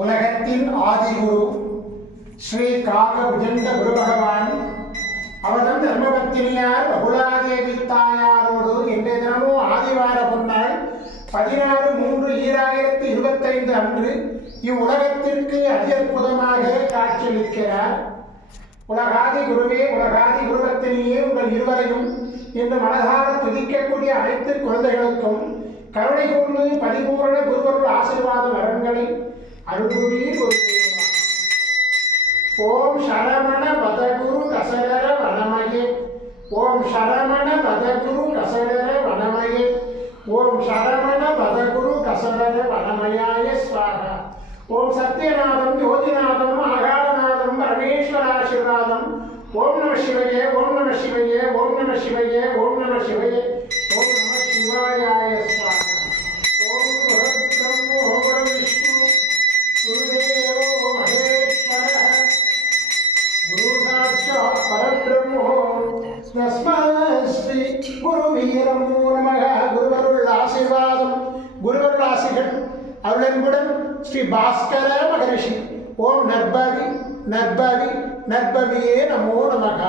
உலகத்தின் ஆதிகுரு ஸ்ரீ காகபுஜண்ட குரு பகவான் அவர்தம் தர்மபத்தினியார் பகுலாதேவி தாயாரோடு இன்றைய தினமும் ஆதிவார பொன்னாள் 16/3/2025 அன்று இவ்வுலகத்திற்கு அற்புதமாக காட்சியளிக்கிறார். உலகாதி குருவே, உலகாதி குருபத்தினியே, உங்கள் இருவரையும் இன்று மனதார துதிக்கக்கூடிய அனைத்து குழந்தைகளுக்கும் கருணை கூர்ந்து பரிபூரண குருவருள் ஆசீர்வாத வரங்களை அருள்புரிய குருதேவா. ஓம் சரமண வதகுரு கசடர வனமயே, ஓம் சரமண வதகுரு கசடர வனமயே, ஓம் சரமண வதகுரு கசடர வனமயாய ஸ்வாஹா. ஓம் சத்யநாதம் ஜோதிநாதம் ஆகாரநாதம் பரமேஸ்வராசீர்வாதம். ஓம் நம சிவயே, ஓம் நம சிவயே, ஓம் நம சிவயே, ஓம் நம சிவயே, ஓம் நம சிவாயாய ஸ்வாஹா. ஓம் குருப்ரம்மோ குருவிஷ்ணு குருதேவோ மகேஸ்வரः குரு சாட்சாத் பரபிரம்மோ தஸ்மை ஸ்ரீ குருவீரமோ நமः. குருவருள் ஆசீர்வாதம், குருவருள் ஆசிகள் அருளன்புடன் ஸ்ரீ பாஸ்கர மகரிஷி. ஓம் நற்பவி நற்பவி நற்பவியே நமோ நமக.